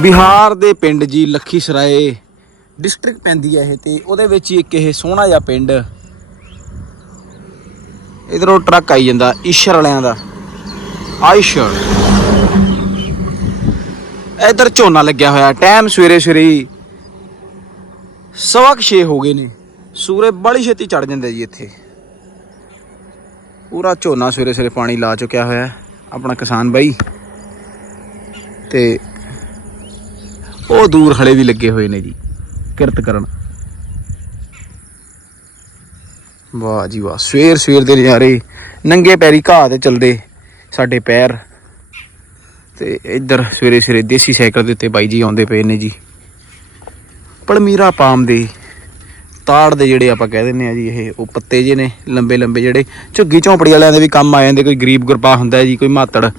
ਬਿਹਾਰ ਦੇ ਪਿੰਡ ਜੀ ਲਖੀਸਰਾਏ ਡਿਸਟ੍ਰਿਕਟ ਪੈਂਦੀ ਹੈ ਇਹ ਤੇ ਉਹਦੇ ਵਿੱਚ ਹੀ ਇੱਕ ਇਹ ਸੋਹਣਾ ਜਿਹਾ ਪਿੰਡ। ਇਧਰੋਂ ਟਰੱਕ ਆਈ ਜਾਂਦਾ, ਈਸ਼ਰ ਵਾਲਿਆਂ ਦਾ। ਆਇਸ਼ਰ ਇਧਰ ਝੋਨਾ ਲੱਗਿਆ ਹੋਇਆ, ਟਾਈਮ ਸਵੇਰੇ ਸਵੇਰੇ ਸਵਾ ਕੁ ਛੇ ਹੋ ਗਏ ਨੇ। ਸੂਰਜ ਬੜੀ ਛੇਤੀ ਚੜ ਜਾਂਦਾ ਜੀ ਇੱਥੇ। ਪੂਰਾ ਝੋਨਾ ਸਵੇਰੇ ਸਵੇਰੇ ਪਾਣੀ ਲਾ ਚੁੱਕਿਆ ਹੋਇਆ, ਆਪਣਾ ਕਿਸਾਨ ਬਾਈ। ਤੇ ਉਹ ਦੂਰ ਹਲੇ ਵੀ ਲੱਗੇ ਹੋਏ ਨੇ ਜੀ, ਕਿਰਤ ਕਰਨ। ਵਾਹ ਜੀ ਵਾਹ, ਸਵੇਰ ਸਵੇਰ ਦੇ ਨਜ਼ਾਰੇ, ਨੰਗੇ ਪੈਰੀ ਘਾਹ ਤੇ ਚਲਦੇ ਸਾਡੇ ਪੈਰ। ਤੇ ਇੱਧਰ ਸਵੇਰੇ ਸਵੇਰੇ ਦੇਸੀ ਸਾਈਕਲ ਦੇ ਉੱਤੇ ਬਾਈ ਜੀ ਆਉਂਦੇ ਪਏ ਨੇ ਜੀ। ਪਲਮੀਰਾ ਪਾਮ ਦੇ ਤਾੜ ਦੇ ਜਿਹੜੇ ਆਪਾਂ ਕਹਿ ਦਿੰਦੇ ਆ ਜੀ, ਇਹ ਉਹ ਪੱਤੇ ਜੇ ਨੇ, ਲੰਬੇ ਲੰਬੇ ਜਿਹੜੇ, ਝੁੱਗੀ ਝੌਂਪੜੀ ਵਾਲਿਆਂ ਦੇ ਵੀ ਕੰਮ ਆ ਜਾਂਦੇ, ਕੋਈ ਗਰੀਬ ਗੁਰਪਾ ਹੁੰਦਾ ਜੀ, ਕੋਈ ਮਾਤੜ।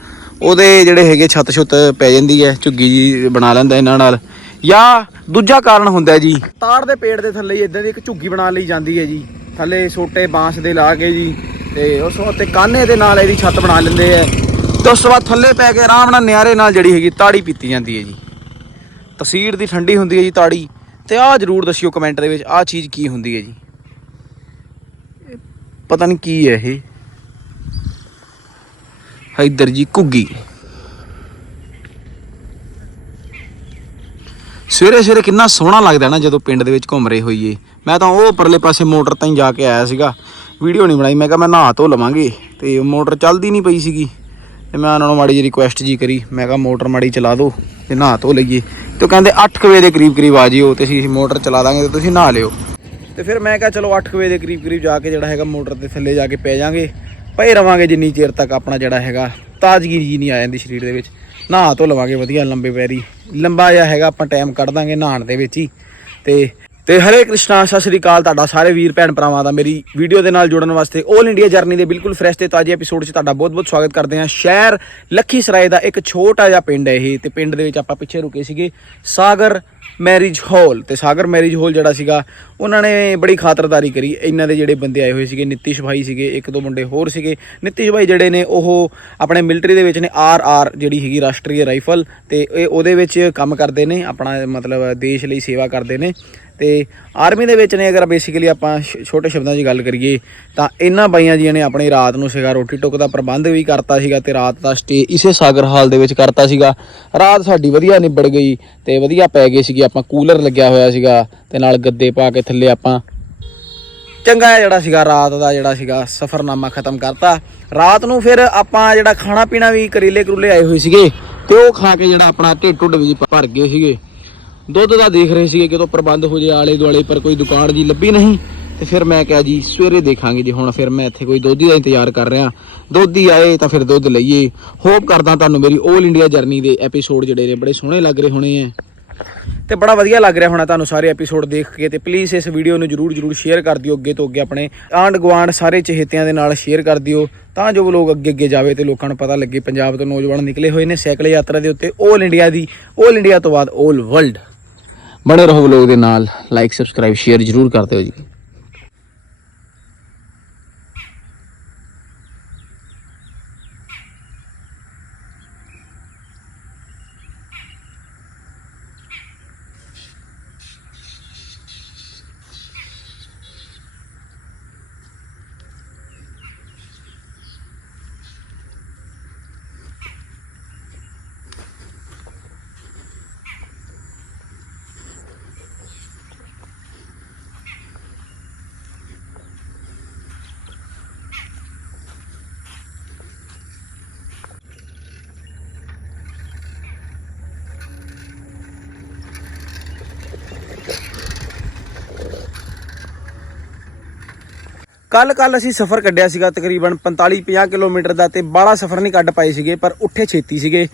ਉਹਦੇ ਜਿਹੜੇ ਹੈਗੇ ਛੱਤ ਛੁੱਤ ਪੈ ਜਾਂਦੀ ਹੈ, ਝੁੱਗੀ ਜੀ ਬਣਾ ਲੈਂਦਾ ਇਹਨਾਂ ਨਾਲ। ਜਾਂ ਦੂਜਾ ਕਾਰਨ ਹੁੰਦਾ ਜੀ। ਤਾੜ ਦੇ ਪੇੜ ਦੇ ਥੱਲੇ ਹੀ ਇਦਾਂ ਦੀ ਇੱਕ ਝੁੱਗੀ ਬਣਾ ਲਈ ਜਾਂਦੀ ਹੈ ਜੀ। ਥੱਲੇ ਛੋਟੇ ਬਾਂਸ ਦੇ ਲਾ ਕੇ ਜੀ, ਤੇ ਉਸ ਉੱਤੇ ਕਾਨੇ ਦੇ ਨਾਲ ਇਹਦੀ ਛੱਤ ਬਣਾ ਲੈਂਦੇ ਆ ਤੇ ਉਸ ਤੋਂ ਬਾਅਦ ਥੱਲੇ ਪੈ ਕੇ ਆਰਾਮ ਨਾਲ ਨਿਆਰੇ ਨਾਲ ਜਿਹੜੀ ਹੈਗੀ ਤਾੜੀ ਪੀਤੀ ਜਾਂਦੀ ਹੈ ਜੀ। ਤਸੀਰ ਦੀ ਠੰਡੀ ਹੁੰਦੀ ਹੈ ਜੀ ਤਾੜੀ। ਤੇ ਆਹ ਜਰੂਰ ਦੱਸਿਓ ਕਮੈਂਟ ਦੇ ਵਿੱਚ, ਆਹ ਚੀਜ਼ ਕੀ ਹੁੰਦੀ ਹੈ ਜੀ? ਪਤਾ ਨਹੀਂ ਕੀ ਹੈ ਇਹ। ਇੱਧਰ ਜੀ ਘੁੱਗੀ। ਸਵੇਰੇ ਸਵੇਰੇ ਕਿੰਨਾ ਸੋਹਣਾ ਲੱਗਦਾ ਨਾ ਜਦੋਂ ਪਿੰਡ ਦੇ ਵਿੱਚ ਘੁੰਮ ਰਹੇ ਹੋਈਏ। ਮੈਂ ਤਾਂ ਉਹ ਪਰਲੇ ਪਾਸੇ ਮੋਟਰ ਤਾਈਂ ਜਾ ਕੇ ਆਇਆ ਸੀਗਾ। ਵੀਡੀਓ ਨਹੀਂ ਬਣਾਈ, ਮੈਂ ਕਿਹਾ ਮੈਂ ਨਹਾ ਧੋ ਲਵਾਂਗੇ। ਤੇ ਮੋਟਰ ਚੱਲਦੀ ਨਹੀਂ ਪਈ ਸੀਗੀ। ਤੇ ਮੈਂ ਉਹਨਾਂ ਨੂੰ ਮਾੜੀ ਜਿਹੀ ਰਿਕੁਐਸਟ ਜੀ ਕਰੀ। ਮੈਂ ਕਿਹਾ ਮੋਟਰ ਮਾੜੀ ਚਲਾ ਦਿਓ ਤੇ ਨਹਾ ਧੋ ਲਈਏ। ਤੇ ਉਹ ਕਹਿੰਦੇ 8 ਵਜੇ ਦੇ ਕਰੀਬ ਕਰੀਬ ਆ ਜਿਓ ਤੇ ਅਸੀਂ ਮੋਟਰ ਚਲਾ ਦਾਂਗੇ ਤੇ ਤੁਸੀਂ ਨਹਾ ਲਿਓ। ਤੇ ਫਿਰ ਮੈਂ ਕਿਹਾ ਚਲੋ 8 ਵਜੇ ਦੇ ਕਰੀਬ ਕਰੀਬ ਜਾ ਕੇ ਜਿਹੜਾ ਹੈਗਾ ਮੋਟਰ ਦੇ ਥੱਲੇ ਜਾ ਕੇ ਪੈ ਜਾਾਂਗੇ। ਪਏ ਰਵਾਂਗੇ ਜਿੰਨੀ ਚਿਰ ਤੱਕ ਆਪਣਾ ਜਿਹੜਾ ਹੈਗਾ, ਤਾਜ਼ਗੀ ਜੀ ਨਹੀਂ ਆ ਜਾਂਦੀ ਸਰੀਰ ਦੇ ਵਿੱਚ। ਨਹਾ ਧੋ ਲਵਾਂਗੇ ਵਧੀਆ ਲੰਬੇ ਪੈਰੀ। ਲੰਬਾ ਜਿਹਾ ਹੈਗਾ, ਆਪਾਂ ਟਾਈਮ ਕੱਢ ਦਾਂਗੇ ਨਹਾਣ ਦੇ ਵਿੱਚ ਹੀ। ਤੇ ਤੇ ਹਰੇ ਕ੍ਰਿਸ਼ਨਾ, ਸਤਿ ਸ਼੍ਰੀ ਅਕਾਲ ਤੁਹਾਡਾ, ਸਾਰੇ ਵੀਰ ਭੈਣ ਭਰਾਵਾਂ ਦਾ ਮੇਰੀ ਵੀਡੀਓ ਦੇ ਨਾਲ ਜੁੜਨ ਵਾਸਤੇ 올 ਇੰਡੀਆ ਜਰਨੀ ਦੇ ਬਿਲਕੁਲ ਫਰੈਸ਼ ਤੇ ਤਾਜ਼ੇ ਐਪੀਸੋਡ 'ਚ ਤੁਹਾਡਾ ਬਹੁਤ-ਬਹੁਤ ਸਵਾਗਤ ਕਰਦੇ ਹਾਂ। ਸ਼ਹਿਰ ਲੱਖੀ ਸਰਾਏ ਦਾ ਇੱਕ ਛੋਟਾ ਜਿਹਾ ਪਿੰਡ ਹੈ ਇਹ, ਤੇ ਪਿੰਡ ਦੇ ਵਿੱਚ ਆਪਾਂ ਪਿੱਛੇ ਰੁਕੇ ਸੀਗੇ। ਸਾਗਰ ਮੈਰਿਜ ਹਾਲ ਤੇ ਸਾਗਰ ਮੈਰਿਜ ਹਾਲ ਜਿਹੜਾ ਸੀਗਾ, ਉਹਨਾਂ ਨੇ ਬੜੀ ਖਾਤਰਦਾਰੀ ਕਰੀ। ਇਹਨਾਂ ਦੇ ਜਿਹੜੇ ਬੰਦੇ ਆਏ ਹੋਏ ਸੀਗੇ, ਨਿਤਿਸ਼ ਭਾਈ ਸੀਗੇ, ਇੱਕ ਦੋ ਮੁੰਡੇ ਹੋਰ ਸੀਗੇ। ਨਿਤਿਸ਼ ਭਾਈ ਜਿਹੜੇ ਨੇ, ਉਹ ਆਪਣੇ ਮਿਲਟਰੀ ਦੇ ਵਿੱਚ ਨੇ, ਆਰ ਆਰ ਜਿਹੜੀ ਹੈਗੀ ਰਾਸ਼ਟਰੀ ਰਾਈਫਲ ਤੇ ਇਹ ਉਹਦੇ ਵਿੱਚ ਕੰਮ ਕਰਦੇ ਨੇ, ਆਪਣਾ ਮਤਲਬ ਦੇਸ਼ ਲਈ ਸੇਵਾ ਕਰਦੇ ਨੇ। ਤੇ ਆਰਮੀ ਦੇ ਵਿੱਚ ਨੇ ਅਗਰ ਬੇਸਿਕਲੀ ਆਪਾਂ ਛ- ਛੋਟੇ ਸ਼ਬਦਾਂ 'ਚ ਗੱਲ ਕਰੀਏ, ਤਾਂ ਇਹਨਾਂ ਬਾਈਆਂ ਜੀਆਂ ਨੇ ਆਪਣੀ ਰਾਤ ਨੂੰ ਸੀਗਾ ਰੋਟੀ ਟੁੱਕ ਦਾ ਪ੍ਰਬੰਧ ਵੀ ਕਰਤਾ ਸੀਗਾ ਤੇ ਰਾਤ ਦਾ ਸਟੇ ਇਸੇ ਸਾਗਰ ਹਾਲ ਦੇ ਵਿੱਚ ਕਰਤਾ ਸੀਗਾ। ਰਾਤ ਸਾਡੀ ਵਧੀਆ ਨਿਬੜ ਗਈ ਤੇ ਵਧੀਆ ਪੈ ਗਏ ਸੀਗੇ, ਆਪਾਂ ਕੂਲਰ ਲੱਗਿਆ ਹੋਇਆ ਸੀਗਾ ਤੇ ਨਾਲ ਗੱਦੇ ਪਾ ਕੇ ਥੱਲੇ ਆਪਾਂ ਚੰਗਾ ਜਿਹੜਾ ਸੀਗਾ, ਰਾਤ ਦਾ ਜਿਹੜਾ ਸੀਗਾ ਸਫਰਨਾਮਾ ਖਤਮ ਕਰਤਾ। ਰਾਤ ਨੂੰ ਫਿਰ ਆਪਾਂ ਜਿਹੜਾ ਖਾਣਾ ਪੀਣਾ ਵੀ ਕਰੇਲੇ ਕਰੂਲੇ ਆਏ ਹੋਏ ਸੀਗੇ, ਤੇ ਉਹ ਖਾ ਕੇ ਜਿਹੜਾ ਆਪਣਾ ਢਿੱਡ ਢੁੱਡ ਵੀ ਭਰ ਗਏ ਸੀਗੇ। ਦੁੱਧ ਦਾ ਦੇਖ ਰਹੇ ਸੀਗੇ ਕਿਤੋਂ ਪ੍ਰਬੰਧ ਹੋ ਜੇ ਆਲੇ ਦੁਆਲੇ ਪਰ ਕੋਈ ਦੁਕਾਨ ਜੀ ਲੱਭੀ ਨਹੀਂ ਤੇ ਫਿਰ ਮੈਂ ਕਿਹਾ ਜੀ ਸਵੇਰੇ ਦੇਖਾਂਗੇ ਜੀ ਹੁਣ ਫਿਰ ਮੈਂ ਇੱਥੇ ਕੋਈ ਦੁੱਧ ਦਾ ਇੰਤਜ਼ਾਰ ਕਰ ਰਿਹਾ ਦੁੱਧ ਹੀ ਆਏ ਤਾਂ ਫਿਰ ਦੁੱਧ ਲਈਏ ਹੋਪ ਕਰਦਾ ਤੁਹਾਨੂੰ ਮੇਰੀ 올 ਇੰਡੀਆ ਜਰਨੀ ਦੇ ਐਪੀਸੋਡ ਜਿਹੜੇ ਨੇ ਬੜੇ ਸੋਹਣੇ ਲੱਗ ਰਹੇ ਹੋਣੇ ਆ ਤੇ ਬੜਾ ਵਧੀਆ ਲੱਗ ਰਿਹਾ ਹੋਣਾ ਤੁਹਾਨੂੰ ਸਾਰੇ ਐਪੀਸੋਡ ਦੇਖ ਕੇ ਤੇ ਪਲੀਜ਼ ਇਸ ਵੀਡੀਓ ਨੂੰ ਜਰੂਰ ਜਰੂਰ ਸ਼ੇਅਰ ਕਰ ਦਿਓ ਅੱਗੇ ਤੋਂ ਅੱਗੇ ਆਪਣੇ ਆਂਡ ਗਵਾਂਡ ਸਾਰੇ ਚਹੇਤਿਆਂ ਦੇ ਨਾਲ ਸ਼ੇਅਰ ਕਰ ਦਿਓ ਤਾਂ ਜੋ ਲੋਕ ਅੱਗੇ ਅੱਗੇ ਜਾਵੇ ਤੇ ਲੋਕਾਂ ਨੂੰ ਪਤਾ ਲੱਗੇ ਪੰਜਾਬ ਤੋਂ ਨੌਜਵਾਨ ਨਿਕਲੇ ਹੋਏ ਨੇ ਸਾਈਕਲ ਯਾਤਰਾ ਦੇ ਉੱਤੇ 올 ਇੰਡੀਆ ਦੀ 올 ਇੰਡੀਆ ਤੋਂ ਬਾਅਦ 올 ਵਰਲਡ ਬਣੇ ਰਹੋ ਲੋਕ ਦੇ ਨਾਲ ਲਾਈਕ ਸਬਸਕ੍ਰਾਈਬ ਸ਼ੇਅਰ ਜਰੂਰ ਕਰ ਦਿਓ ਜੀ। ਕੱਲ ਕੱਲ ਅਸੀਂ ਸਫ਼ਰ ਕੱਢਿਆ ਸੀਗਾ ਤਕਰੀਬਨ 45-50 ਕਿਲੋਮੀਟਰ ਦਾ ਤੇ ਬਾਹਲਾ ਸਫ਼ਰ ਨਹੀਂ ਕੱਢ ਪਾਏ ਸੀਗੇ, ਪਰ ਉੱਠੇ ਛੇਤੀ ਸੀਗੇ।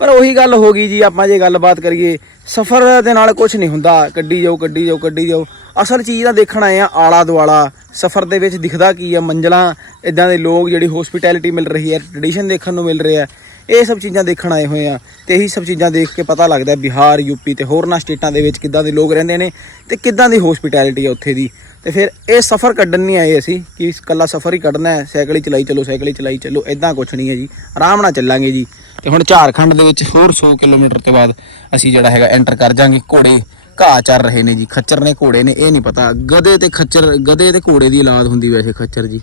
ਪਰ ਉਹੀ ਗੱਲ ਹੋ ਗਈ ਜੀ, ਆਪਾਂ ਜੇ ਗੱਲਬਾਤ ਕਰੀਏ, ਸਫ਼ਰ ਦੇ ਨਾਲ ਕੁਝ ਨਹੀਂ ਹੁੰਦਾ। ਕੱਢੀ ਜਾਓ ਕੱਢੀ ਜਾਓ ਕੱਢੀ ਜਾਓ। ਅਸਲ ਚੀਜ਼ ਦਾ ਦੇਖਣ ਆਏ ਆ ਆਲਾ ਦੁਆਲਾ ਸਫ਼ਰ ਦੇ ਵਿੱਚ ਦਿਖਦਾ ਕੀ ਆ, ਮੰਜ਼ਲਾਂ ਇਦਾਂ ਦੇ ਲੋਕ ਜਿਹੜੀ ਹੌਸਪਿਟੈਲਿਟੀ ਮਿਲ ਰਹੀ ਹੈ ਟ੍ਰੈਡੀਸ਼ਨ ਦੇਖਣ ਨੂੰ ਮਿਲ ਰਿਹਾ। ਇਹ ਸਭ ਚੀਜ਼ਾਂ ਦੇਖਣ ਆਏ ਹੋਏ ਆ। ਤੇ ਇਹੀ ਸਭ ਚੀਜ਼ਾਂ ਦੇਖ ਕੇ ਪਤਾ ਲੱਗਦਾ ਹੈ ਬਿਹਾਰ ਯੂਪੀ ਤੇ ਹੋਰਨਾਂ ਸਟੇਟਾਂ ਦੇ ਵਿੱਚ ਕਿੱਦਾਂ ਦੇ ਲੋਕ ਰਹਿੰਦੇ ਨੇ ਤੇ ਕਿੱਦਾਂ ਦੀ ਹੌਸਪਿਟੈਲਿਟੀ ਆ ਉੱਥੇ ਦੀ। ਤੇ ਫਿਰ ਇਹ ਸਫ਼ਰ ਕੱਢਣ ਨਹੀਂ ਆਏ ਅਸੀਂ ਕਿ ਇਕੱਲਾ ਸਫ਼ਰ ਹੀ ਕੱਢਣਾ ਹੈ, ਸਾਈਕਲ ਹੀ ਚਲਾਈ ਚਲੋ, ਸਾਈਕਲ ਹੀ ਚਲਾਈ ਚਲੋ ਐਦਾਂ ਕੁਝ ਨਹੀਂ ਹੈ ਜੀ। ਆਰਾਮ ਨਾਲ ਚੱਲਾਂਗੇ ਜੀ। ਤੇ ਹੁਣ ਝਾਰਖੰਡ ਦੇ ਵਿੱਚ ਹੋਰ 100 ਕਿਲੋਮੀਟਰ ਤੋਂ ਬਾਅਦ ਅਸੀਂ ਜਿਹੜਾ ਹੈਗਾ ਐਂਟਰ ਕਰ ਜਾਾਂਗੇ। ਘੋੜੇ ਘਾਹ ਚੱਲ ਰਹੇ ਨੇ ਜੀ, ਖੱਚਰ ਨੇ ਘੋੜੇ ਨੇ, ਇਹ ਨਹੀਂ ਪਤਾ। ਗਧੇ ਤੇ ਖੱਚਰ, ਗਧੇ ਤੇ ਘੋੜੇ ਦੀ ਔਲਾਦ ਹੁੰਦੀ ਵੈਸੇ ਖੱਚਰ ਜੀ।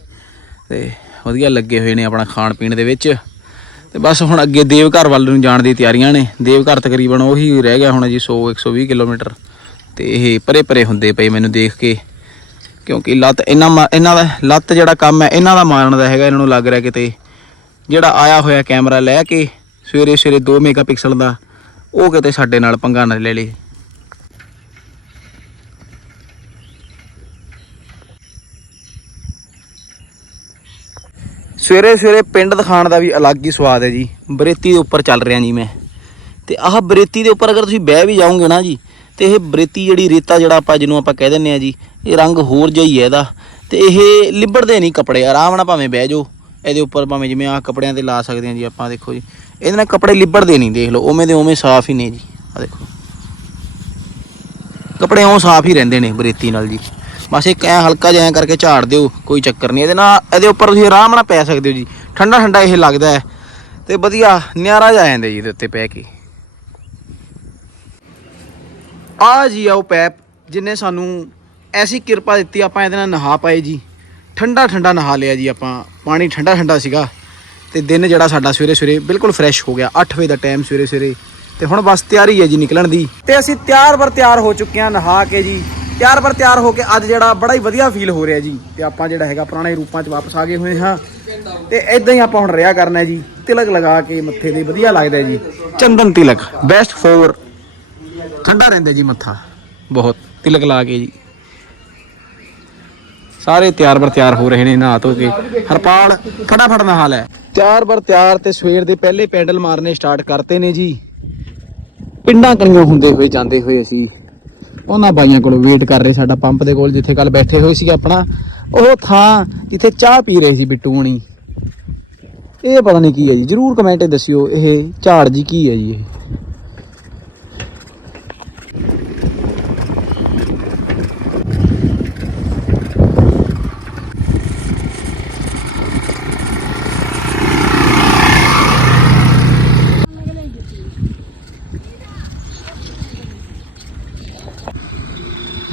ਤੇ ਵਧੀਆ ਲੱਗੇ ਹੋਏ ਨੇ ਆਪਣਾ ਖਾਣ ਪੀਣ ਦੇ ਵਿੱਚ। ਤੇ ਬਸ ਹੁਣ ਅੱਗੇ ਦੇਵਘਰ ਵੱਲ ਨੂੰ ਜਾਣ ਦੀ ਤਿਆਰੀਆਂ ਨੇ। ਦੇਵਘਰ ਤਕਰੀਬਨ ਉਹੀ ਰਹਿ ਗਿਆ ਹੁਣ ਜੀ 100 120 ਕਿਲੋਮੀਟਰ। ਤੇ ਇਹ ਪਰੇ ਪਰੇ ਹੁੰਦੇ ਪਏ ਮੈਨੂੰ ਦੇਖ ਕੇ। ਕਿਉਂਕਿ ਲੱਤ ਇਹਨਾਂ ਮਾ- ਇਹਨਾਂ ਦਾ ਲੱਤ ਜਿਹੜਾ ਕੰਮ ਹੈ, ਇਹਨਾਂ ਦਾ ਮਾਰਨ ਦਾ ਹੈਗਾ, ਇਹਨਾਂ ਨੂੰ ਲੱਗ ਰਿਹਾ ਕਿਤੇ। ਜਿਹੜਾ ਆਇਆ ਹੋਇਆ ਕੈਮਰਾ ਲੈ ਕੇ ਸਵੇਰੇ ਸਵੇਰੇ 2 ਮੈਗਾਪਿਕਸਲ ਦਾ, ਉਹ ਕਿਤੇ ਸਾਡੇ ਨਾਲ ਪੰਗਾ ਨਾ ਲੈ ਲੇ। ਸਵੇਰੇ ਸਵੇਰੇ ਪਿੰਡ ਦਿਖਾਣ ਦਾ ਵੀ ਅਲੱਗ ਹੀ ਸਵਾਦ ਹੈ ਜੀ। ਬਰੇਤੀ ਦੇ ਉੱਪਰ ਚੱਲ ਰਿਹਾ ਜੀ ਮੈਂ। ਤੇ ਆਹ ਬਰੇਤੀ ਦੇ ਉੱਪਰ ਅਗਰ ਤੁਸੀਂ ਬਹਿ ਵੀ ਜਾਓਗੇ ਨਾ ਜੀ ਤੇ ਇਹ ਬਰੇਤੀ ਜਿਹੜੀ ਰੇਤਾ ਜਿਹੜਾ ਆਪਾਂ ਜਿਹਨੂੰ ਆਪਾਂ ਕਹਿ ਦਿੰਨੇ ਆ ਜੀ, ਇਹ ਰੰਗ ਹੋਰ ਜਿਹਾ ਹੀ ਹੈ ਇਹਦਾ। ਤੇ ਇਹ ਲਿਬੜਦੇ ਨਹੀਂ ਕੱਪੜੇ, ਆਰਾਮ ਨਾਲ ਭਾਵੇਂ ਬਹਿ ਜਾਓ। ਇਹਦੇ ਉੱਪਰ ਭਾਵੇਂ ਜਿਵੇਂ ਆਹ ਕੱਪੜਿਆਂ ਤੇ ਲਾ ਸਕਦੇ ਆ ਜੀ ਆਪਾਂ, ਦੇਖੋ ਜੀ। ਇਹਦੇ ਨਾਲ ਕੱਪੜੇ ਲਿਬੜਦੇ ਨਹੀਂ, ਦੇਖ ਲਓ, ਉਵੇਂ ਦੇ ਉਵੇਂ ਸਾਫ਼ ਹੀ ਨੇ ਜੀ। ਆ ਦੇਖੋ। ਕੱਪੜੇ ਉਹ ਸਾਫ਼ ਹੀ ਰਹਿੰਦੇ ਨੇ ਬਰੇਤੀ ਨਾਲ ਜੀ। ਬਸ ਇੱਕ ਐ ਹਲਕਾ ਜਿਹਾ ਕਰਕੇ ਝਾੜ ਦਿਓ, ਕੋਈ ਚੱਕਰ ਨਹੀਂ। ਇਹਦੇ ਨਾਲ, ਇਹਦੇ ਉੱਪਰ ਤੁਸੀਂ ਆਰਾਮ ਨਾਲ ਪੈ ਸਕਦੇ ਹੋ ਜੀ। ਠੰਡਾ ਠੰਡਾ ਇਹ ਲੱਗਦਾ ਹੈ। ਤੇ ਵਧੀਆ, ਨਿਆਰਾ ਜਾ ਜਾਂਦਾ ਜੀ ਇਹਦੇ ਉੱਤੇ ਪੈ ਕੇ। ਆ ਜੀ ਆ ਉਹ ਪੈਪ, ਜਿਨੇ ਸਾਨੂੰ ਐਸੀ ਕਿਰਪਾ ਦਿੱਤੀ, ਆਪਾਂ ਇਹਦੇ ਨਾਲ ਨਹਾ ਪਾਏ ਜੀ। ਠੰਡਾ ਠੰਡਾ ਨਹਾ ਲਿਆ ਜੀ ਆਪਾਂ। ਪਾਣੀ ਠੰਡਾ ਠੰਡਾ ਸੀਗਾ। ਤੇ ਦਿਨ ਜਿਹੜਾ ਸਾਡਾ ਸਵੇਰੇ ਸਵੇਰੇ ਬਿਲਕੁਲ ਫਰੈਸ਼ ਹੋ ਗਿਆ। 8 ਵਜੇ ਦਾ ਟਾਈਮ ਸਵੇਰੇ ਸਵੇਰੇ। ਤੇ ਹੁਣ ਬਸ ਤਿਆਰੀ ਹੈ ਜੀ ਨਿਕਲਣ ਦੀ। ਤੇ ਅਸੀਂ ਤਿਆਰ ਬਰ ਤਿਆਰ ਹੋ ਚੁੱਕੇ ਹਾਂ ਨਹਾ ਕੇ ਜੀ। ਤਿਆਰ ਬਰ ਤਿਆਰ ਹੋ ਕੇ ਅੱਜ ਜਿਹੜਾ ਬੜਾ ਹੀ ਵਧੀਆ ਫੀਲ ਹੋ ਰਿਹਾ ਜੀ। ਤੇ ਆਪਾਂ ਜਿਹੜਾ ਹੈਗਾ ਪੁਰਾਣੇ ਰੂਪਾਂ 'ਚ ਵਾਪਸ ਆ ਗਏ ਹੋਏ ਹਾਂ। ਤੇ ਇਦਾਂ ਹੀ ਆਪਾਂ ਹੁਣ ਰਿਹਾ ਕਰਨਾ ਜੀ। ਤਿਲਕ ਲਗਾ ਕੇ ਮੱਥੇ ਤੇ ਵਧੀਆ ਲੱਗਦਾ ਜੀ। ਚੰਦਨ ਤਿਲਕ ਬੈਸਟ ਫੋਰ ਠੰਡਾ ਰਹਿੰਦਾ ਜੀ ਮੱਥਾ। ਬਹੁਤ। ਤਿਲਕ ਲਾ ਕੇ ਜੀ। ਸਾਰੇ ਤਿਆਰ ਬਰ ਤਿਆਰ ਹੋ ਰਹੇ ਨੇ ਨਹਾ ਧੋ ਕੇ। ਹਰਪਾਲ ਫਟਾਫਟ ਨਹਾ ਲੈ। ਤਿਆਰ ਬਰ ਤਿਆਰ ਤੇ ਸਵੇਰ ਦੇ ਪਹਿਲੇ ਪੈਡਲ ਮਾਰਨੇ ਸਟਾਰਟ ਕਰਤੇ ਨੇ ਜੀ। ਪਿੰਡਾਂ ਕਣੀਆਂ ਹੁੰਦੇ ਹੋਏ ਜਾਂਦੇ ਹੋਏ ਅਸੀਂ ਉਹਨਾਂ ਬਾਈਆਂ ਕੋਲ ਵੇਟ ਕਰ ਰਹੇ ਸਾਡਾ ਪੰਪ ਦੇ ਕੋਲ ਜਿੱਥੇ ਕੱਲ ਬੈਠੇ ਹੋਏ ਸੀ ਆਪਣਾ। ਉਹ ਥਾਂ ਜਿੱਥੇ ਚਾਹ ਪੀ ਰਹੇ ਸੀ ਬਿੱਟੂ ਹਣੀ। ਇਹ ਪਤਾ ਨਹੀਂ ਕੀ ਹੈ ਜੀ ਜਰੂਰ ਕਮੈਂਟ ਦੱਸਿਓ ਇਹ ਝਾੜ ਜੀ ਕੀ ਹੈ ਜੀ ਇਹ।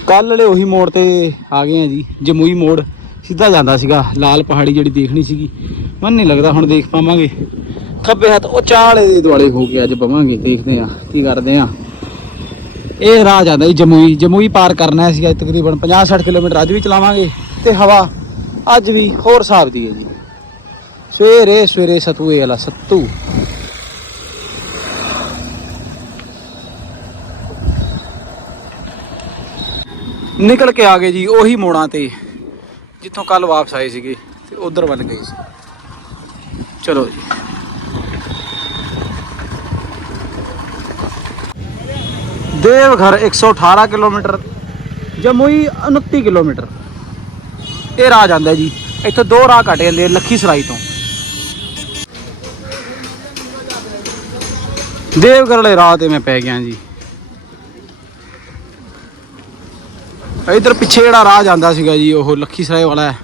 ਕੱਲ ਵਾਲੇ ਉਹੀ ਮੋੜ ਤੇ ਆ ਗਏ ਆ ਜੀ, ਜਮੂਈ ਮੋੜ। ਸਿੱਧਾ ਜਾਂਦਾ ਸੀਗਾ, ਲਾਲ ਪਹਾੜੀ ਜਿਹੜੀ ਦੇਖਣੀ ਸੀਗੀ। ਮਨ ਨਹੀਂ ਲੱਗਦਾ ਹੁਣ ਦੇਖ ਪਾਵਾਂਗੇ। ਖੱਬੇ ਹੱਥ, ਉਹ ਚਾਲੇ ਦੇ ਦੁਆਲੇ ਹੋ ਕੇ ਅੱਜ ਬਵਾਂਗੇ, ਦੇਖਦੇ ਆ ਕੀ ਕਰਦੇ ਆ ਇਹ ਰਾਹ ਜਾਂਦਾ ਜੀ ਜਮੂਈ ਜਮੂਈ ਪਾਰ ਕਰਨਾ ਸੀਗਾ ਤਕਰੀਬਨ 50-60 ਕਿਲੋਮੀਟਰ, ਅੱਜ ਵੀ ਚਲਾਵਾਂਗੇ ਤੇ ਹਵਾ ਅੱਜ ਵੀ ਹੋਰ ਹਿਸਾਬ ਦੀ ਹੈ ਜੀ। ਸਵੇਰੇ ਸਵੇਰੇ ਸਤੂਏ ਵਾਲਾ ਸੱਤੂ। ਨਿਕਲ ਕੇ ਆ ਗਏ ਜੀ ਉਹੀ ਮੋੜਾਂ ਤੇ, ਜਿੱਥੋਂ ਕੱਲ ਵਾਪਸ ਆਏ ਸੀਗੇ ਤੇ ਉਧਰ ਵੱਲ ਗਏ ਸੀ। ਚਲੋ ਜੀ। Deoghar 118 kilometre, Jamui 29 kilometre. ਇਹ ਰਾਹ ਜਾਂਦਾ ਜੀ। ਇੱਥੇ ਦੋ ਰਾਹ ਕੱਟ ਜਾਂਦੇ ਲੱਖੀ ਸਰਾਈ ਤੋਂ। ਦੇਵਘਰ ਵਾਲੇ ਰਾਹ ਤੇ ਮੈਂ ਪੈ ਗਿਆ ਜੀ। ਇਧਰ ਪਿੱਛੇ ਜਿਹੜਾ ਰਾਹ ਜਾਂਦਾ ਸੀਗਾ ਜੀ, ਉਹ ਲੱਖੀ ਸਰਾਏ ਵਾਲਾ ਹੈ।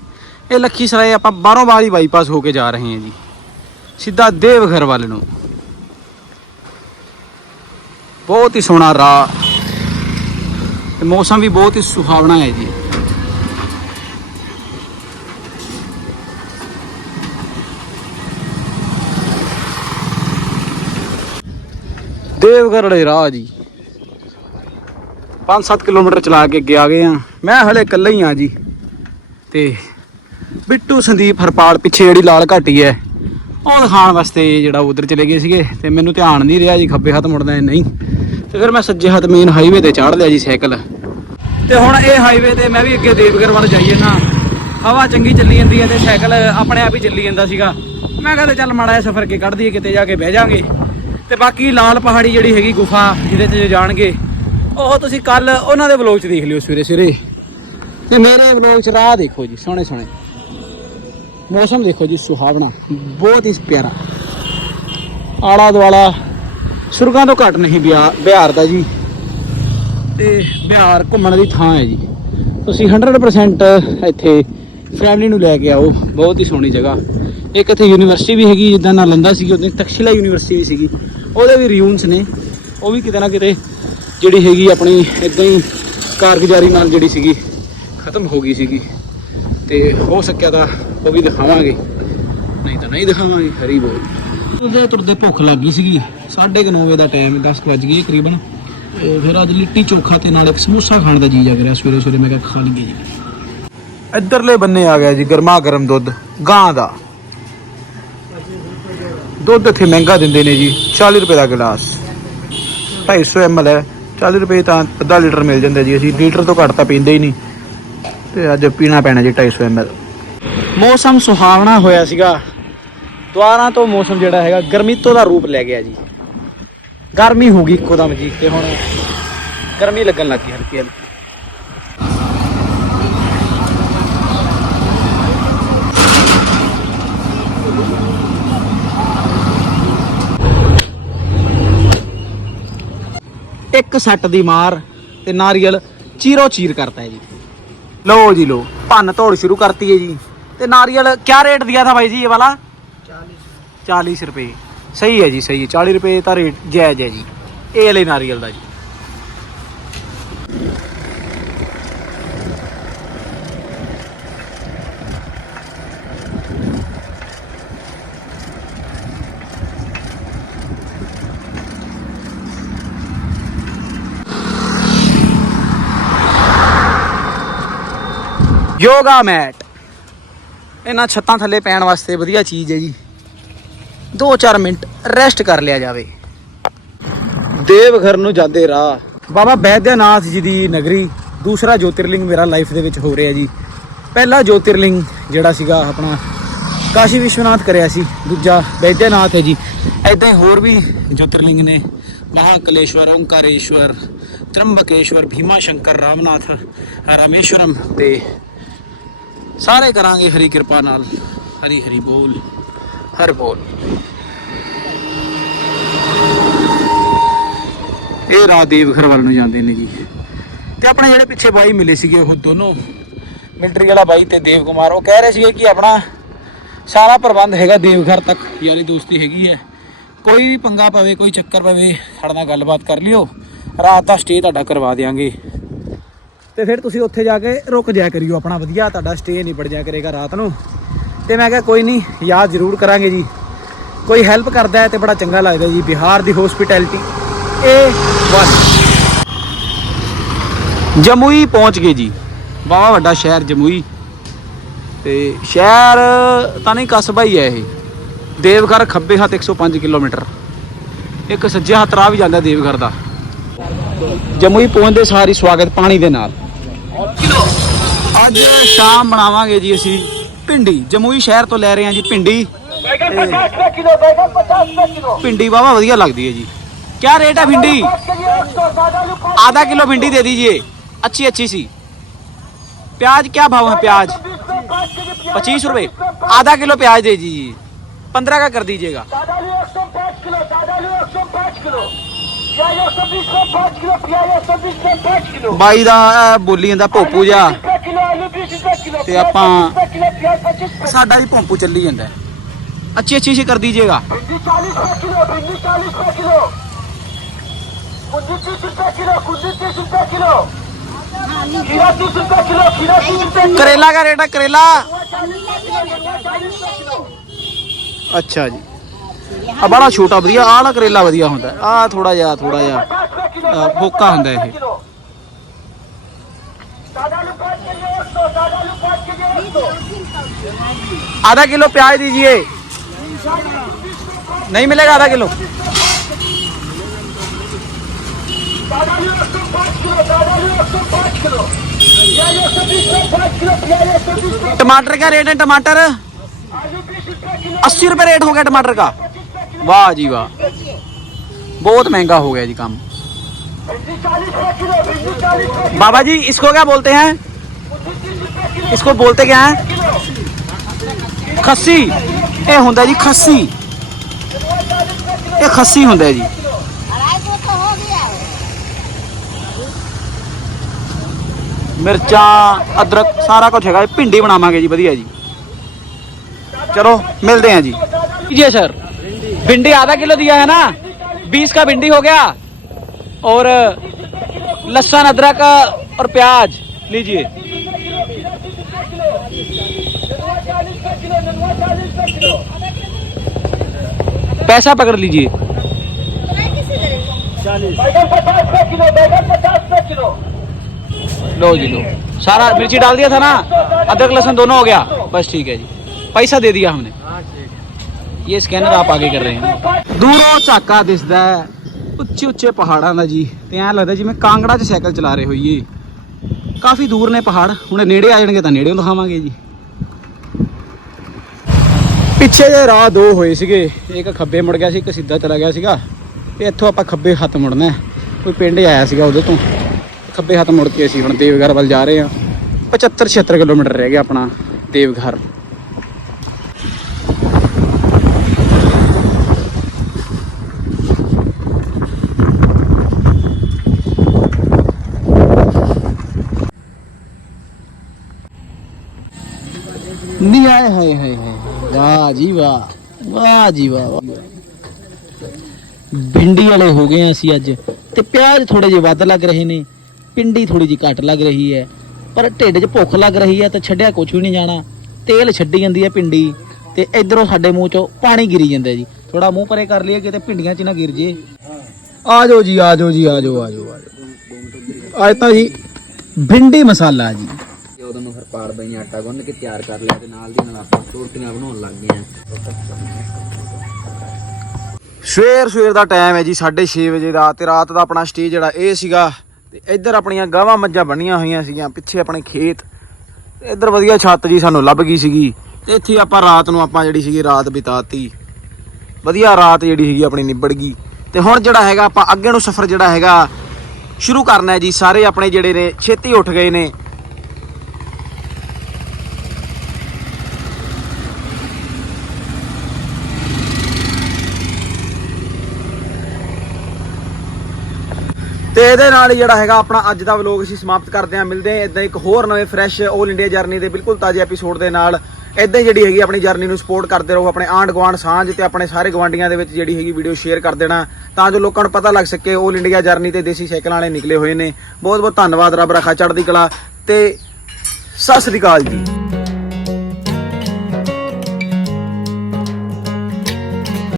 ਇਹ ਲੱਖੀ ਸਰਾਏ ਆਪਾਂ ਬਾਹਰੋਂ ਬਾਹਰ ਹੀ ਬਾਈਪਾਸ ਹੋ ਕੇ ਜਾ ਰਹੇ ਹਾਂ ਜੀ। ਸਿੱਧਾ ਦੇਵਘਰ ਵੱਲ ਨੂੰ। ਬਹੁਤ ਹੀ ਸੋਹਣਾ ਰਾਹ। ਤੇ ਮੌਸਮ ਵੀ ਬਹੁਤ ਹੀ ਸੁਹਾਵਣਾ ਹੈ ਜੀ। ਦੇਵਗੜ੍ਹ ਰਾਹ ਜੀ। 5-7 ਕਿਲੋਮੀਟਰ ਚਲਾ ਕੇ ਅੱਗੇ ਆ ਗਏ ਆ ਮੈਂ ਹਲੇ ਇਕੱਲਾ ਹੀ ਆ ਜੀ। ਤੇ ਬਿੱਟੂ ਸੰਦੀਪ ਹਰਪਾਲ ਪਿੱਛੇ ਜਿਹੜੀ ਲਾਲ ਘਾਟੀ ਹੈ। ਉਹ ਦਿਖਾਉਣ ਵਾਸਤੇ ਜਿਹੜਾ ਉਧਰ ਚਲੇ ਗਏ ਸੀਗੇ ਤੇ ਮੈਨੂੰ ਧਿਆਨ ਨਹੀਂ ਰਿਹਾ ਜੀ ਖੱਬੇ ਹੱਥ ਮੁੜਦਾ ਹੈ ਨਹੀਂ। ਤੇ ਫਿਰ ਮੈਂ ਸੱਜੇ ਹੱਥ ਮੇਨ ਹਾਈਵੇ ਤੇ ਚਾੜ ਲਿਆ ਜੀ ਸਾਈਕਲ। ਤੇ ਹੁਣ ਇਹ ਹਾਈਵੇ ਤੇ ਮੈਂ ਵੀ ਅੱਗੇ ਦੇਵਗੜ ਵੱਲ ਜਾਈਏ ਨਾ ਹਵਾ ਚੰਗੀ ਚੱਲੀ ਜਾਂਦੀ ਹੈ ਤੇ ਸਾਈਕਲ ਆਪਣੇ ਆਪ ਹੀ ਚੱਲੀ ਜਾਂਦਾ ਸੀਗਾ। ਮੈਂ ਕਹਿੰਦਾ ਚੱਲ ਮਾੜਾ ਜਿਹਾ ਸਫ਼ਰ ਕੇ ਕੱਢ ਦਈਏ, ਕਿਤੇ ਜਾ ਕੇ ਬਹਿ ਜਾਾਂਗੇ। ਤੇ ਬਾਕੀ ਲਾਲ ਪਹਾੜੀ ਜਿਹੜੀ ਹੈਗੀ ਗੁਫਾ, ਜਿਹਦੇ 'ਚ ਜਾਣਗੇ, ਉਹ ਤੁਸੀਂ ਕੱਲ ਉਹਨਾਂ ਦੇ ਵਲੋਗ 'ਚ ਦੇਖ ਲਿਓ ਸਵੇਰੇ ਸਵੇਰੇ ਤੇ ਮੇਰੇ ਵਲੋਗ 'ਚ ਰਾਹ ਦੇਖੋ ਜੀ ਸੋਹਣੇ ਸੋਹਣੇ ਮੌਸਮ ਦੇਖੋ ਜੀ, ਸੁਹਾਵਣਾ, ਬਹੁਤ ਹੀ ਪਿਆਰਾ। ਆਲਾ ਦੁਆਲਾ ਸੁਰਗਾਂ ਤੋਂ ਘੱਟ ਨਹੀਂ ਬਿਹਾ- ਬਿਹਾਰ ਦਾ ਜੀ। ਤੇ ਬਿਹਾਰ ਘੁੰਮਣ ਦੀ ਥਾਂ ਹੈ ਜੀ। ਤੁਸੀਂ 100% ਇੱਥੇ ਫੈਮਿਲੀ ਨੂੰ ਲੈ ਕੇ ਆਓ, ਬਹੁਤ ਹੀ ਸੋਹਣੀ ਜਗ੍ਹਾ। ਇੱਕ ਇੱਥੇ ਯੂਨੀਵਰਸਿਟੀ ਵੀ ਹੈਗੀ, ਜਿੱਦਾਂ ਨਾਲੰਦਾ ਸੀਗੀ ਉਹਦੇ ਤਕਸ਼ਿਲਾ ਯੂਨੀਵਰਸਿਟੀ ਵੀ ਸੀਗੀ। ਉਹਦੇ ਵੀ ਰਿਊਨਸ ਨੇ। ਉਹ ਵੀ ਕਿਤੇ ਨਾ ਕਿਤੇ ਜਿਹੜੀ ਹੈਗੀ ਆਪਣੀ ਇਦਾਂ ਹੀ ਕਾਰਗੁਜ਼ਾਰੀ ਨਾਲ ਜਿਹੜੀ ਸੀਗੀ, ਖਤਮ ਹੋ ਗਈ ਸੀਗੀ। ਤੇ ਹੋ ਸਕਿਆ ਤਾਂ ਉਹ ਵੀ ਦਿਖਾਵਾਂਗੇ। ਨਹੀਂ ਤਾਂ ਨਹੀਂ ਦਿਖਾਵਾਂਗੇ, ਹਰੀ ਬੋਲ। ਉਹਦੇ ਤੁਰਦੇ ਭੁੱਖ ਲੱਗ ਗਈ ਸੀਗੀ। 9:30 ਵਜੇ ਦਾ ਟਾਈਮ 10 ਵੱਜ ਗਏ ਤਕਰੀਬਨ। ਤੇ ਫਿਰ ਅੱਜ ਲਿੱਟੀ ਚੋਖਾ ਤੇ ਨਾਲ ਇੱਕ ਸਮੋਸਾ ਖਾਣ ਦਾ ਜੀ ਲੱਗ ਰਿਹਾ। ਸਵੇਰੇ ਸਵੇਰੇ ਮੈਂ ਕਿਹਾ ਖਾ ਲਈਏ ਜੀ। ਇੱਧਰਲੇ ਬੰਨੇ ਆ ਗਿਆ ਜੀ ਗਰਮਾ ਗਰਮ ਦੁੱਧ, ਗਾਂ ਦਾ। ਦੁੱਧ ਇੱਥੇ ਮਹਿੰਗਾ ਦਿੰਦੇ ਨੇ ਜੀ 40 ਰੁਪਏ ਦਾ ਗਲਾਸ। 250 ml ਹੈ। 40 ਰੁਪਏ ਤਾਂ ਅੱਧਾ ਲੀਟਰ ਮਿਲ ਜਾਂਦਾ ਜੀ। ਅਸੀਂ ਲੀਟਰ ਤੋਂ ਘੱਟ ਤਾਂ ਪੀਂਦੇ ਹੀ ਨਹੀਂ। ਤੇ ਅੱਜ ਪੀਣਾ ਪੈਣਾ ਜੀ 250 ml ਮੌਸਮ ਸੁਹਾਵਣਾ ਹੋਇਆ ਸੀਗਾ। ਦੁਆਰਾ ਤੋਂ ਮੌਸਮ ਜਿਹੜਾ ਹੈਗਾ ਗਰਮੀਤੋ ਦਾ ਰੂਪ ਲੈ ਗਿਆ ਜੀ। ਗਰਮੀ ਹੋ ਗਈ ਇੱਕੋ ਦਮ ਜੀ ਤੇ ਹੁਣ ਗਰਮੀ ਲੱਗਣ ਲੱਗ ਗਈ ਹਲਕੀ ਹਲਕੀ। ਇੱਕ ਸੱਟ ਦੀ ਮਾਰ ਤੇ ਨਾਰੀਅਲ ਚੀਰੋ ਚੀਰ ਕਰਤਾ ਹੈ ਜੀ। ਲਓ ਜੀ ਲੋ ਭੰਨ ਤੋੜ ਸ਼ੁਰੂ ਕਰਤੀ ਹੈ ਜੀ। ਤੇ ਨਾਰੀਅਲ ਕਿਆ ਰੇਟ ਦਿਆ ਥਾ ਭਾਈ ਜੀ ਇਹ ਵਾਲਾ? 40 40 ਰੁਪਏ। ਸਹੀ ਹੈ ਜੀ, ਸਹੀ ਹੈ। 40 ਰੁਪਏ ਤਾਂ ਰੇਟ ਜੈ ਜੈ ਜੀ। ਇਹ ਲਈ ਨਾਰੀਅਲ ਦਾ ਜੀ। ਯੋਗਾ ਮੈਟ। ਇਹਨਾਂ ਛੱਤਾਂ ਥੱਲੇ ਪੈਣ ਵਾਸਤੇ ਵਧੀਆ ਚੀਜ਼ ਹੈ ਜੀ। 2-4 ਮਿੰਟ ਰੈਸਟ ਕਰ ਲਿਆ ਜਾਵੇ। ਦੇਵਘਰ ਨੂੰ ਜਾਂਦੇ ਰਾਹ। ਬਾਬਾ ਬੈਦਿਆਨਾਥ ਜੀ ਦੀ ਨਗਰੀ ਦੂਸਰਾ ਜੋਤਿਰਲਿੰਗ ਮੇਰਾ ਲਾਈਫ ਦੇ ਵਿੱਚ ਹੋ ਰਿਹਾ ਜੀ। ਪਹਿਲਾ ਜੋਤਿਰਲਿੰਗ ਜਿਹੜਾ ਸੀਗਾ ਆਪਣਾ ਕਾਸ਼ੀ ਵਿਸ਼ਵਨਾਥ ਕਰਿਆ ਸੀ ਦੂਜਾ ਬੈਦਿਆਨਾਥ ਹੈ ਜੀ। ਐਦਾਂ ਹੀ ਹੋਰ ਵੀ ਜੋਤਿਰਲਿੰਗ ਨੇ ਮਹਾਕਲੇਸ਼ਵਰ ਓੰਕਾਰੇਸ਼ਵਰ ਤ੍ਰੰਬਕੇਸ਼ਵਰ ਭੀਮਾ ਸ਼ੰਕਰ ਰਾਮਨਾਥ ਰਾਮੇਸ਼ਵਰਮ ਤੇ ਸਾਰੇ ਕਰਾਂਗੇ ਹਰੀ ਕਿਰਪਾ ਨਾਲ। ਹਰੀ ਹਰੀ ਬੋਲ। ਹਰ ਬੋਲ। ਇਹ ਰਾਹ ਦੇਵਘਰ ਵੱਲ ਨੂੰ ਜਾਂਦੇ ਨੇ ਜੀ। ਤੇ ਆਪਣੇ ਜਿਹੜੇ ਪਿੱਛੇ ਬਾਈ ਮਿਲੇ ਸੀਗੇ, ਉਹ ਦੋਨੋਂ ਮਿਲਟਰੀ ਵਾਲਾ ਬਾਈ ਤੇ ਦੇਵ ਕੁਮਾਰ, ਉਹ ਕਹਿ ਰਹੇ ਸੀਗੇ ਕਿ ਆਪਣਾ ਸਾਰਾ ਪ੍ਰਬੰਧ ਹੈਗਾ ਦੇਵਘਰ ਤੱਕ ਯਾਰੀ ਦੋਸਤੀ ਹੈਗੀ ਹੈ। ਕੋਈ ਵੀ ਪੰਗਾ ਪਵੇ, ਕੋਈ ਚੱਕਰ ਪਵੇ, ਸਾਡੇ ਨਾਲ ਗੱਲਬਾਤ ਕਰ ਲਿਓ। ਰਾਤ ਦਾ ਸਟੇ ਤੁਹਾਡਾ ਕਰਵਾ ਦੇਾਂਗੇ ਤੇ ਫਿਰ ਤੁਸੀਂ ਉੱਥੇ ਜਾ ਕੇ ਰੁਕ ਜਾਇਆ ਕਰਿਓ ਆਪਣਾ ਵਧੀਆ, ਤੁਹਾਡਾ ਸਟੇ ਨਿਬੜ ਜਾਇਆ ਕਰੇਗਾ ਰਾਤ ਨੂੰ। ਤੇ ਮੈਂ ਕਿਹਾ ਕੋਈ ਨਹੀਂ, ਯਾਦ ਜ਼ਰੂਰ ਕਰਾਂਗੇ ਜੀ। ਕੋਈ ਹੈਲਪ ਕਰਦਾ ਹੈ ਤੇ ਬੜਾ ਚੰਗਾ ਲੱਗਦਾ ਜੀ, ਬਿਹਾਰ ਦੀ ਹੌਸਪਿਟੈਲਿਟੀ ਏ ਵਨ ਜਮੂਈ ਪਹੁੰਚ ਗਏ ਜੀ। ਬਾਵਾ ਵੱਡਾ ਸ਼ਹਿਰ ਜਮੂਈ। ਤੇ ਸ਼ਹਿਰ ਤਾਂ ਨਹੀਂ, ਕਸਬਾ ਹੀ ਹੈ ਇਹ। ਦੇਵਘਰ ਖੱਬੇ ਹੱਥ 105 ਕਿਲੋਮੀਟਰ। ਇੱਕ ਸੱਜੇ ਹੱਥ ਰਾਹ ਵੀ ਜਾਂਦਾ ਦੇਵਘਰ ਦਾ। ਜਮੂਈ ਪਹੁੰਚਦੇ ਸਾਰੀ ਸਵਾਗਤ, ਪਾਣੀ ਦੇ ਨਾਲ। ਅੱਜ ਸ਼ਾਮ ਬਣਾਵਾਂਗੇ ਜੀ ਅਸੀਂ ਭਿੰਡੀ ਜਮੂਈ ਸ਼ਹਿਰ ਤੋਂ ਲੈ ਰਹੇ ਹਾਂ ਜੀ ਭਿੰਡੀ बैगन पचास रुपए किलो बैगन पचास रुपए किलो ਭਿੰਡੀ ਵਾਵਾ ਵਧੀਆ ਲੱਗਦੀ ਹੈ ਜੀ ਕੀ ਰੇਟ है भिंडी पाँच के लिए एक सौ ज्यादा लो पाँच आधा किलो भिंडी दे दीजिए अच्छी अच्छी सी प्याज क्या भाव है प्याज बीस रुपए पाँच के लिए प्याज पच्चीस रुपए आधा किलो प्याज दे दीजिए पंद्रह का कर दीजिएगा दादा लो एक सौ पाँच किलो दादा लो एक सौ पाँच किलो प्याज एक सौ बीस रुपए पाँच किलो प्याज एक सौ बीस रुपए पाँच किलो ਬਾਈ ਦਾ ਇਹ ਬੋਲੀ ਜਾਂਦਾ ਭੋਪੂ ਜਿਹਾ बीस रुपए किलो आलू बीस रुपए किलो ते प्याज ਆਪਾਂ- पच्चीस रुपए किलो प्याज पच्चीस रुपए ਸਾਡਾ ਵੀ ਭੋਂਪੂ ਚੱਲੀ ਜਾਂਦਾ ਹੈ। अच्छी अच्छी सी कर दीजिएगा भिंडी चालीस रुपए किलो भिंडी चालीस रुपए किलो कुंदी तीस रुपए किलो कुंदी तीस रुपए किलो खीरा तीस रुपए किलो खीरा तीस रुपए किलो करेला का रेट है करेला चालीस रुपए ਆ ਬੜਾ ਛੋਟਾ ਵਧੀਆ ਆਹ ਵਾਲਾ ਕਰੇਲਾ ਵਧੀਆ ਹੁੰਦਾ ਆ ਥੋੜਾ ਜਿਹਾ ਥੋੜਾ ਜਿਹਾ पचास रुपए किलो अ, फोका ਹੁੰਦਾ ਇਹ। किलो दादा आलू पाँच के लिए एक सौ दादा आलू पाँच के लिए एक सौ आधा किलो प्याज दीजिए नहीं मिलेगा आधा किलो दादा आलू एक सौ पाँच किलो दादा आलू एक सौ पाँच किलो प्याज एक सौ बीस रुपए पाँच किलो प्याज एक सौ बीस रुपए टमाटर क्या रेट है टमाटर आलू बीस रुपए किलो अस्सी रुपए रेट हो गया टमाटर का पच्चीस रुपए किलो वाह जी वाह बहुत महंगा हो गया जी काम भिंडी चालीस रुपए किलो भिंडी चालीस रुपए किलो बाबा जी इसको क्या बोलते हैं कुंदी तीस रुपए किलो इसको बोलते क्या है किलो ਖੱਸੀ ਇਹ ਹੁੰਦਾ ਜੀ ਖੱਸੀ ਇਹ ਖੱਸੀ ਹੁੰਦਾ ਹੈ ਜੀ अढ़ाई सौ तो हो गया ਮਿਰਚਾਂ ਅਦਰਕ ਸਾਰਾ ਕੁਝ ਹੈਗਾ ਇਹ ਭਿੰਡੀ ਬਣਾਵਾਂਗੇ ਜੀ ਵਧੀਆ ਜੀ ਚਲੋ ਮਿਲਦੇ ਆਂ ਜੀ लीजिए सर भिंडी आधा किलो दिया है ना? बीस का भिंडी हो गया। और, लहसुन, अदरक और प्याज, लीजिए। पैसा पकड़ लीजिए। लो जी, लो। सारा मिर्ची डाल दिया था ना? अदरक, लहसुन दोनों हो गया। बस ठीक है जी। पैसा दे दिया हमने। ਇਹ ਸਕੈਨਰ ਆਪ ਆਗੇ ਕਰ ਰਹੇ ਹਨ ਦੂਰੋਂ ਝਾਕਾ ਦਿਸਦਾ ਹੈ, ਉੱਚੇ ਉੱਚੇ ਪਹਾੜਾਂ ਦਾ ਜੀ, ਤੇ ਐਂ ਲੱਗਦਾ ਜਿਵੇਂ ਕਾਂਗੜਾ 'ਚ ਸਾਈਕਲ ਚਲਾ ਰਹੇ ਹੋਈਏ। ਕਾਫੀ ਦੂਰ ਨੇ ਪਹਾੜ, ਹੁਣ ਨੇੜੇ ਆ ਜਾਣਗੇ ਤਾਂ ਨੇੜੇੋਂ ਦਿਖਾਵਾਂਗੇ ਜੀ। ਪਿੱਛੇ ਜੇ ਰਾਹ ਦੋ ਹੋਏ ਸੀਗੇ, ਇੱਕ ਖੱਬੇ ਮੁੜ ਗਿਆ ਸੀ, ਇੱਕ ਸਿੱਧਾ ਚਲਾ ਗਿਆ ਸੀਗਾ, ਤੇ ਇੱਥੋਂ ਆਪਾਂ ਖੱਬੇ ਹੱਥ ਮੁੜਨਾ ਕੋਈ ਪਿੰਡ ਆਇਆ ਸੀਗਾ ਉਹਦੇ ਤੋਂ। ਖੱਬੇ ਹੱਥ ਮੁੜ ਕੇ ਅਸੀਂ ਹੁਣ ਦੇਵਗਰ ਵੱਲ ਜਾ ਰਹੇ ਹਾਂ। 75 76 ਕਿਲੋਮੀਟਰ ਰਹਿ ਗਿਆ ਆਪਣਾ ਦੇਵਘਰ। ਨਹੀਂ ਹਾਏ ਹਾਏ ਹਾਏ। ਵਾਹ ਜੀ ਵਾਹ ਵਾਹ ਜੀ ਵਾਹ ਭਿੰਡੀ ਵਾਲੇ ਹੋ ਗਏ ਹਾਂ ਅਸੀਂ ਅੱਜ। ਤੇ ਪਿਆਜ਼ ਥੋੜੇ ਜਿਹੇ ਵੱਧ ਲੱਗ ਰਹੇ ਨੇ ਪਿੰਡੀ ਥੋੜੀ ਜਿਹੀ ਘੱਟ ਲੱਗ ਰਹੀ ਹੈ। ਪਰ ਢਿੱਡ 'ਚ ਭੁੱਖ ਲੱਗ ਰਹੀ ਹੈ ਤਾਂ ਛੱਡਿਆ ਕੁਝ ਵੀ ਨਹੀਂ ਜਾਣਾ। ਤੇਲ ਛੱਡੀ ਜਾਂਦੀ ਹੈ ਪਿੰਡੀ ਤੇ ਇਧਰੋਂ ਸਾਡੇ ਮੂੰਹ 'ਚੋਂ ਪਾਣੀ ਗਿਰੀ ਜਾਂਦਾ ਜੀ। ਥੋੜਾ ਮੂੰਹ ਪਰੇ ਕਰ ਲਈਏ ਕਿਤੇ ਭਿੰਡੀਆਂ 'ਚ ਨਾ ਗਿਰ ਜੇ। ਆ ਜਾਓ ਜੀ, ਆ ਜਾਓ ਜੀ, ਆ ਜਾਓ ਆ ਜਾਓ ਆ ਜਾਓ। ਅੱਜ ਤਾਂ ਜੀ, ਭਿੰਡੀ ਮਸਾਲਾ ਜੀ। ਉਦੋਂ ਨੂੰ ਫਿਰ ਪਾੜ ਬਈ ਆਟਾ ਗੁੰਨ ਕੇ ਤਿਆਰ ਕਰ ਲਿਆ ਤੇ ਨਾਲ ਦੀ ਨਾਲ ਆਪਾਂ ਰੋਟੀਆਂ ਬਣਾਉਣ ਲੱਗ ਗਏ ਆ ਸਵੇਰ ਸਵੇਰ ਦਾ ਟਾਈਮ ਹੈ ਜੀ 6:30 ਵਜੇ ਦਾ ਤੇ ਰਾਤ ਦਾ ਆਪਣਾ ਸਟੇ ਜਿਹੜਾ ਇਹ ਸੀਗਾ ਤੇ ਇੱਧਰ ਆਪਣੀਆਂ ਗਾਵਾਂ ਮੱਝਾਂ ਬਣੀਆਂ ਹੋਈਆਂ ਸੀਗੀਆਂ, ਪਿੱਛੇ ਆਪਣੇ ਖੇਤ। ਤੇ ਇੱਧਰ ਵਧੀਆ ਛੱਤ ਜੀ ਸਾਨੂੰ ਲੱਭ ਗਈ ਸੀਗੀ। ਤੇ ਇੱਥੇ ਆਪਾਂ ਰਾਤ ਨੂੰ ਆਪਾਂ ਜਿਹੜੀ ਸੀਗੀ ਰਾਤ ਬਿਤਾਤੀ। ਵਧੀਆ ਰਾਤ ਜਿਹੜੀ ਸੀਗੀ ਆਪਣੀ ਨਿਬੜ ਗਈ। ਤੇ ਹੁਣ ਜਿਹੜਾ ਹੈਗਾ ਆਪਾਂ ਅੱਗੇ ਨੂੰ ਸਫ਼ਰ ਜਿਹੜਾ ਹੈਗਾ ਸ਼ੁਰੂ ਕਰਨਾ ਹੈ ਜੀ, ਸਾਰੇ ਆਪਣੇ ਜਿਹੜੇ ਨੇ ਛੇਤੀ ਉੱਠ ਗਏ ਨੇ। ਤੇ ਇਹਦੇ ਨਾਲ ਹੀ ਜਿਹੜਾ ਹੈਗਾ ਆਪਣਾ ਅੱਜ ਦਾ ਵਲੋਗ ਅਸੀਂ ਸਮਾਪਤ ਕਰਦੇ ਹਾਂ। ਮਿਲਦੇ ਹਾਂ ਇਦਾਂ ਇੱਕ ਹੋਰ ਨਵੇਂ ਫਰੈਸ਼ 올 ਇੰਡੀਆ ਜਰਨੀ ਦੇ ਬਿਲਕੁਲ ਤਾਜ਼ੇ ਐਪੀਸੋਡ ਦੇ ਨਾਲ। ਇਦਾਂ ਹੀ ਜਿਹੜੀ ਹੈਗੀ ਆਪਣੀ ਜਰਨੀ ਨੂੰ ਸਪੋਰਟ ਕਰਦੇ ਰਹੋ, ਆਪਣੇ ਆਂਡ ਗਵਾਂਡ ਸਾਂਝ ਤੇ ਆਪਣੇ ਸਾਰੇ ਗਵਾਂਡੀਆਂ ਦੇ ਵਿੱਚ ਜਿਹੜੀ ਹੈਗੀ ਵੀਡੀਓ ਸ਼ੇਅਰ ਕਰ ਦੇਣਾ। ਤਾਂ ਜੋ ਲੋਕਾਂ ਨੂੰ ਪਤਾ ਲੱਗ ਸਕੇ 올 ਇੰਡੀਆ ਜਰਨੀ ਤੇ ਦੇਸੀ ਸਾਈਕਲਾਂ ਵਾਲੇ ਨਿਕਲੇ ਹੋਏ ਨੇ। ਬਹੁਤ ਬਹੁਤ ਧੰਨਵਾਦ ਰੱਬ ਰੱਖਾ ਚੜ੍ਹਦੀ ਕਲਾ ਤੇ ਸਤਿ ਸ੍ਰੀ ਅਕਾਲ ਜੀ।